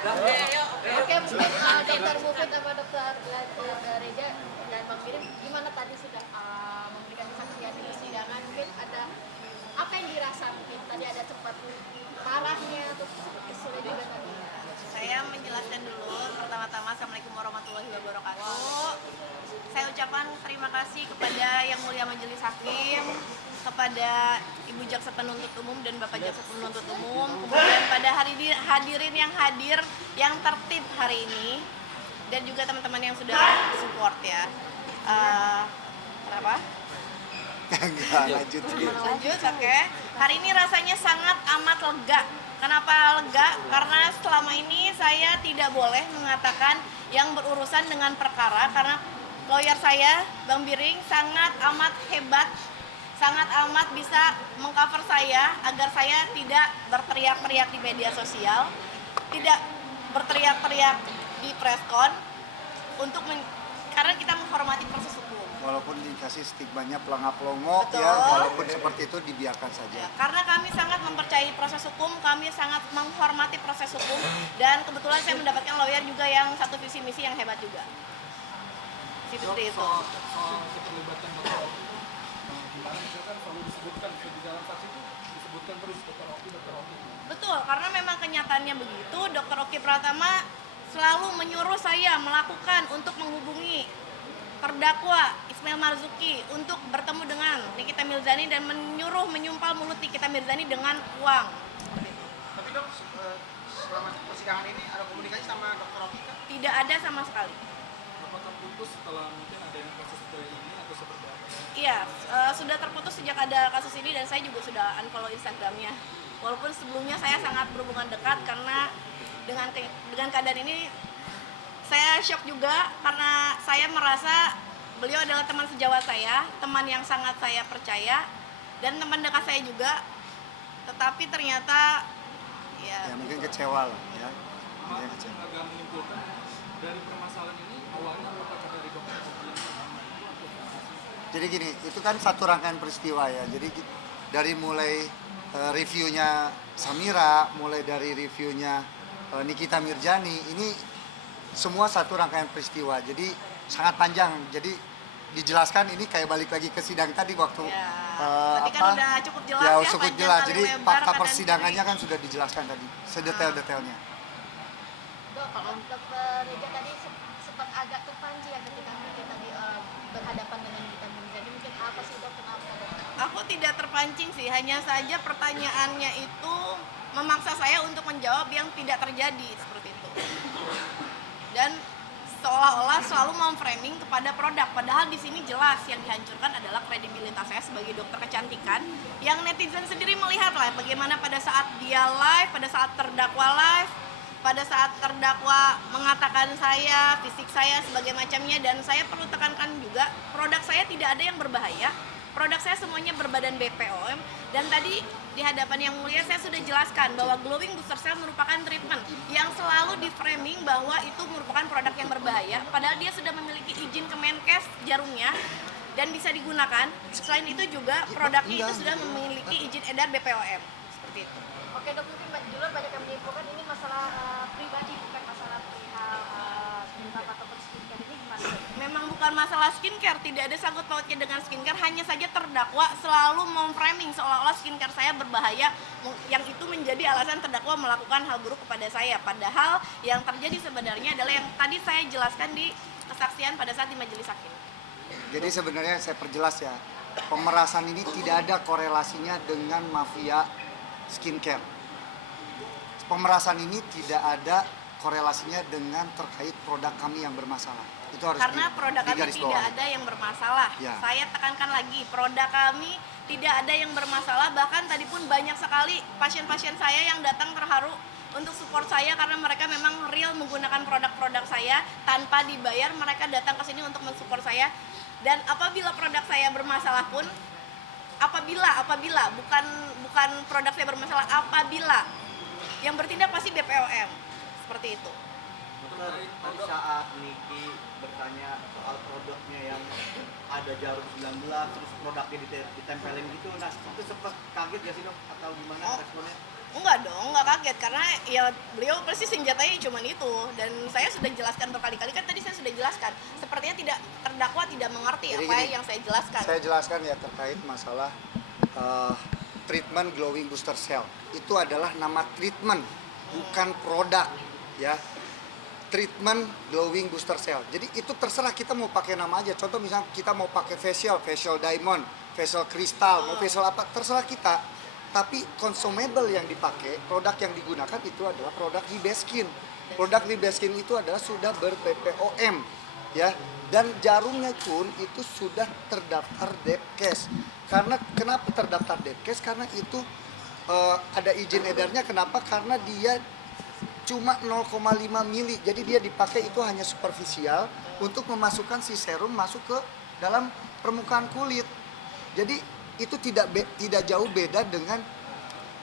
ya. Oke, mungkin Dokter Mufid sama Dokter Reza dan Bang Birin, gimana tadi sudah memberikan kesaksian di persidangan? Mungkin ada apa yang dirasa? Mungkin tadi ada sempat marahnya atau kesulitan juga tadi. Saya menjelaskan dulu. Pertama-tama, Assalamualaikum warahmatullahi wabarakatuh. Saya ucapkan terima kasih kepada Yang Mulia Majelis Hakim, kepada Ibu Jaksa Penuntut Umum dan Bapak Jaksa Penuntut Umum, kemudian pada hadirin yang hadir, yang tertib hari ini, dan juga teman-teman yang sudah support ya. Kenapa? Lanjut, oke. Hari ini rasanya sangat amat lega. Kenapa lega? Karena selama ini saya tidak boleh mengatakan yang berurusan dengan perkara, karena lawyer saya, Bang Biring, sangat amat hebat, sangat amat bisa mengcover saya agar saya tidak berteriak-teriak di media sosial, tidak berteriak-teriak di preskon, karena kita menghormati proses hukum. Walaupun dikasih stigmanya pelangap-pelongo, Betul. ya, walaupun seperti itu dibiarkan saja. Ya, karena kami sangat mempercayai proses hukum, kami sangat menghormati proses hukum, dan kebetulan saya mendapatkan lawyer juga yang satu visi misi yang hebat juga. Seperti itu. Soal keterlibatan Dr. Oki, gimana misalkan selalu disebutkan di dalam saksi itu disebutkan terus Dr. Oki. Betul, karena memang kenyataannya begitu. Dr. Oki Pratama selalu menyuruh saya melakukan untuk menghubungi terdakwa Ismail Marzuki untuk bertemu dengan Nikita Mirzani dan menyumpal mulut Nikita Mirzani dengan uang. Tapi dok, selama persidangan ini ada komunikasi sama Dr. Oki kan? Tidak ada sama sekali. Apakah putus setelah mungkin ada yang kasus seperti ini atau seperti apa? Iya, sudah terputus sejak ada kasus ini dan saya juga sudah unfollow Instagramnya. Walaupun sebelumnya saya sangat berhubungan dekat karena dengan keadaan ini saya shock juga karena saya merasa beliau adalah teman sejawat saya, teman yang sangat saya percaya dan teman dekat saya juga. Tetapi ternyata Ya mungkin kecewa lah, ya. Mungkin kecewa. Agak menyimpulkan dari permasalahan ini awalnya apakah dari Dr. Oki yang pertama itu atau Jadi gini, itu kan satu rangkaian peristiwa ya. Jadi dari mulai reviewnya Samira, mulai dari reviewnya Nikita Mirzani, ini semua satu rangkaian peristiwa. Jadi sangat panjang. Jadi dijelaskan ini kayak balik lagi ke sidang tadi waktu tadi kan udah cukup jelas ya, ya, cukup panjang jelas. kali Jadi lebar, fakta kanan persidangannya kiri. kan sudah dijelaskan tadi, sedetail-detailnya. Dokter Reza tadi sempat agak terpancing ya ketika mungkin tadi berhadapan dengan Nikita Mirzani. Mungkin apa sih dok, kenapa dok? Aku tidak terpancing sih, hanya saja pertanyaannya itu memaksa saya untuk menjawab yang tidak terjadi seperti itu. Dan seolah-olah selalu memframing kepada produk, padahal di sini jelas yang dihancurkan adalah kredibilitas saya sebagai dokter kecantikan. Yang netizen sendiri melihat lah bagaimana pada saat dia live, pada saat terdakwa live, pada saat terdakwa mengatakan saya, fisik saya, sebagai macamnya. Dan saya perlu tekankan juga, produk saya tidak ada yang berbahaya. Produk saya semuanya berbadan BPOM. Dan tadi di hadapan Yang Mulia saya sudah jelaskan bahwa glowing booster cell merupakan treatment yang selalu di framing bahwa itu merupakan produk yang berbahaya, padahal dia sudah memiliki izin Kemenkes jarumnya dan bisa digunakan. Selain itu juga produknya itu sudah memiliki izin edar BPOM seperti itu. Oke dok, mungkin dulu banyak yang menyimpulkan ini masalah pribadi, bukan masalah perihal skincare ataupun skincare. Ini gimana dok? Memang bukan masalah skincare, tidak ada sangkut pautnya dengan skincare, hanya saja terdakwa selalu memframing seolah-olah skincare saya berbahaya, yang itu menjadi alasan terdakwa melakukan hal buruk kepada saya. Padahal yang terjadi sebenarnya adalah yang tadi saya jelaskan di kesaksian pada saat di majelis hakim. Jadi sebenarnya saya perjelas ya, pemerasan ini tidak ada korelasinya dengan mafia skincare. Pemerasan ini tidak ada korelasinya dengan terkait produk kami yang bermasalah. Itu harus Karena produk kami tidak digarisbawahi. ada yang bermasalah. Ya. Saya tekankan lagi, produk kami tidak ada yang bermasalah. Bahkan tadi pun banyak sekali pasien-pasien saya yang datang terharu untuk support saya karena mereka memang real menggunakan produk-produk saya tanpa dibayar. Mereka datang ke sini untuk mensupport saya. Dan apabila produk saya bermasalah pun, apabila bukan produk saya bermasalah, apabila yang bertindak pasti BPOM seperti itu. Dokter, saat Niki bertanya soal produknya yang ada jarum 19 terus produknya ditempelin gitu, nah itu sempat kaget gak sih dok? Atau gimana responnya? Enggak dong, enggak kaget karena ya beliau pasti senjatanya cuma itu, dan saya sudah jelaskan berkali-kali, kan tadi saya sudah jelaskan. Sepertinya terdakwa tidak mengerti Jadi apa gini, yang saya jelaskan. Saya jelaskan ya terkait masalah treatment glowing booster cell. Itu adalah nama treatment, bukan produk ya. Treatment glowing booster cell. Jadi itu terserah kita mau pakai nama aja. Contoh misalnya kita mau pakai facial diamond, facial crystal, mau facial apa, terserah kita. Tapi consumable yang dipakai, produk yang digunakan itu adalah produk Libeskin. Produk Libeskin itu adalah sudah ber-BPOM ya. Dan jarumnya pun itu sudah terdaftar Depkes. Karena kenapa terdaftar Depkes? Karena itu ada izin edarnya. Kenapa? Karena dia cuma 0,5 mili. Jadi dia dipakai itu hanya superficial untuk memasukkan si serum masuk ke dalam permukaan kulit. Jadi itu tidak jauh beda dengan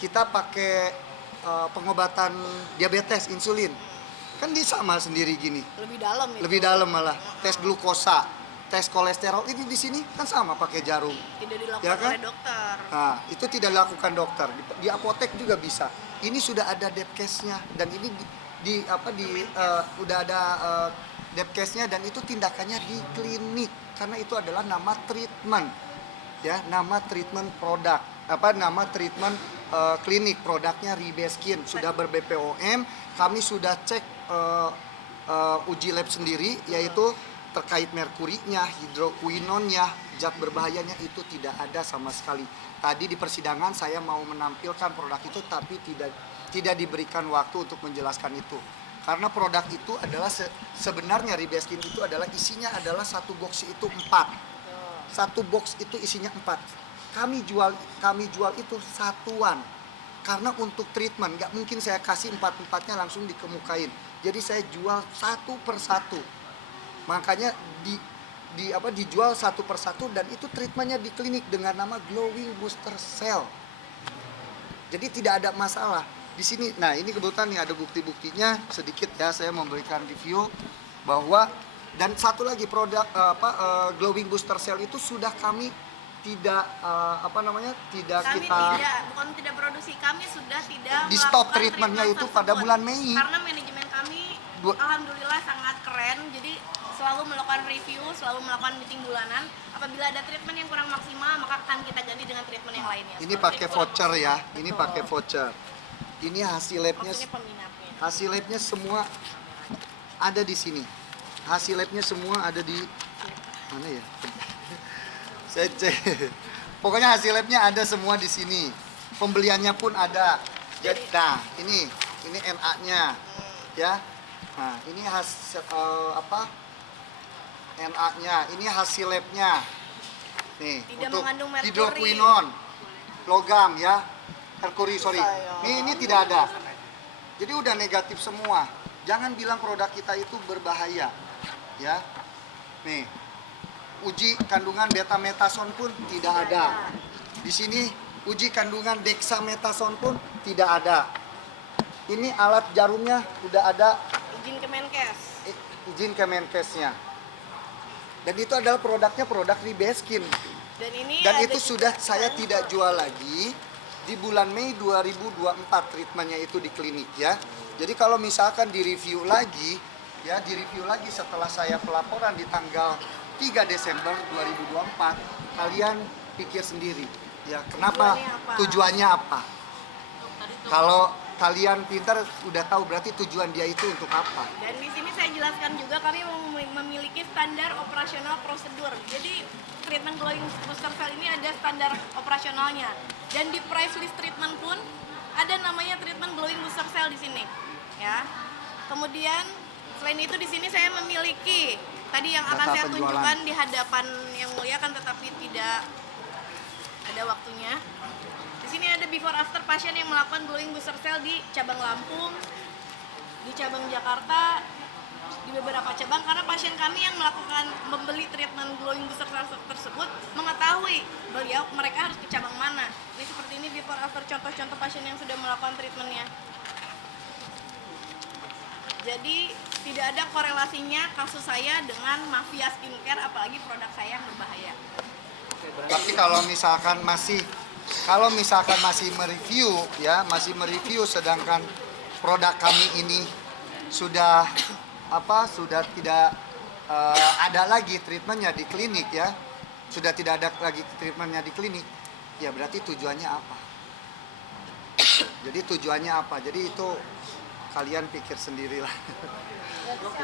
kita pakai pengobatan diabetes, insulin. Kan dia sama sendiri gini. Lebih dalam itu. Lebih dalam malah. Tes glukosa, tes kolesterol ini di sini kan sama pakai jarum. Tidak dilakukan Ya kan? oleh dokter. Nah, itu tidak dilakukan dokter. Di apotek juga bisa. Ini sudah ada Depkesnya dan ini udah ada Depkesnya, dan itu tindakannya di klinik karena itu adalah nama treatment. Ya, nama treatment produk. Nama treatment klinik, produknya Libeskin sudah ber-BPOM. Kami sudah cek uji lab sendiri, yaitu terkait merkurinya, hidroquinonnya, zat berbahayanya itu tidak ada sama sekali. Tadi di persidangan saya mau menampilkan produk itu, tapi tidak diberikan waktu untuk menjelaskan itu. Karena produk itu adalah sebenarnya Libeskin itu adalah isinya adalah satu box itu 4. Satu box itu isinya 4. Kami jual itu satuan. Karena untuk treatment nggak mungkin saya kasih 4-4-nya langsung dikemukain. Jadi saya jual satu per satu. Makanya dijual satu per satu, dan itu treatmentnya di klinik dengan nama glowing booster cell. Jadi tidak ada masalah di sini. Nah, ini kebetulan nih ada bukti-buktinya sedikit ya, saya memberikan review bahwa. Dan satu lagi produk glowing booster cell itu sudah kami tidak Kami bukan tidak produksi, kami sudah tidak di stop melakukan treatmentnya itu tersebut. pada bulan Mei. Karena manajemen kami alhamdulillah sangat keren, jadi selalu melakukan review, selalu melakukan meeting bulanan. Apabila ada treatment yang kurang maksimal, maka akan kita ganti dengan treatment yang lainnya. Ini Seperti pakai itu. voucher ya, ini Betul. pakai voucher. Ini hasil labnya, Maksudnya peminatnya. hasil labnya semua ada di sini. Hasil labnya semua ada di mana ya? Saya cek. Pokoknya hasil labnya ada semua di sini. Pembeliannya pun ada. Nah, ini NA-nya, ya. Nah, ini hasil NA-nya. Ini hasil labnya. Nih, Tidak untuk mengandung merkuri. hidroquinon, logam ya, merkuri sorry. Ini tidak ada. Jadi udah negatif semua. Jangan bilang produk kita itu berbahaya. Ya, nih uji kandungan beta-metason pun tidak ada. Di sini uji kandungan dexamethasone pun tidak ada. Ini alat jarumnya udah ada Izin Kemenkes. izin Kemenkesnya. Dan itu adalah produknya produk Libeskin. Dan itu sudah saya tidak jual lagi di bulan Mei 2024 treatmentnya itu di klinik ya. Jadi kalau misalkan direview lagi setelah saya pelaporan di tanggal 3 Desember 2024, kalian pikir sendiri ya kenapa, tujuannya apa. Kalau kalian pintar udah tahu berarti tujuan dia itu untuk apa. Dan di sini saya jelaskan juga kami memiliki standar operasional prosedur. Jadi treatment glowing booster cell ini ada standar operasionalnya. Dan di price list treatment pun ada namanya treatment glowing booster cell di sini. Ya. Kemudian selain itu di sini saya memiliki tadi yang akan Data saya penjualan. tunjukkan di hadapan yang mulia kan, tetapi tidak ada waktunya. Di sini ada before after pasien yang melakukan glowing booster cell di cabang Lampung, di cabang Jakarta, di beberapa cabang, karena pasien kami yang melakukan membeli treatment glowing booster cell tersebut mengetahui mereka harus ke cabang mana. Ini seperti ini before after contoh-contoh pasien yang sudah melakukan treatmentnya. Jadi tidak ada korelasinya kasus saya dengan mafia skincare, apalagi produk saya yang berbahaya. Tapi kalau misalkan masih kalau misalkan masih mereview ya, masih mereview sedangkan produk kami ini sudah sudah tidak ada lagi treatmentnya di klinik ya, sudah tidak ada lagi treatmentnya di klinik, ya berarti tujuannya apa? Jadi tujuannya apa? Jadi itu kalian pikir sendirilah.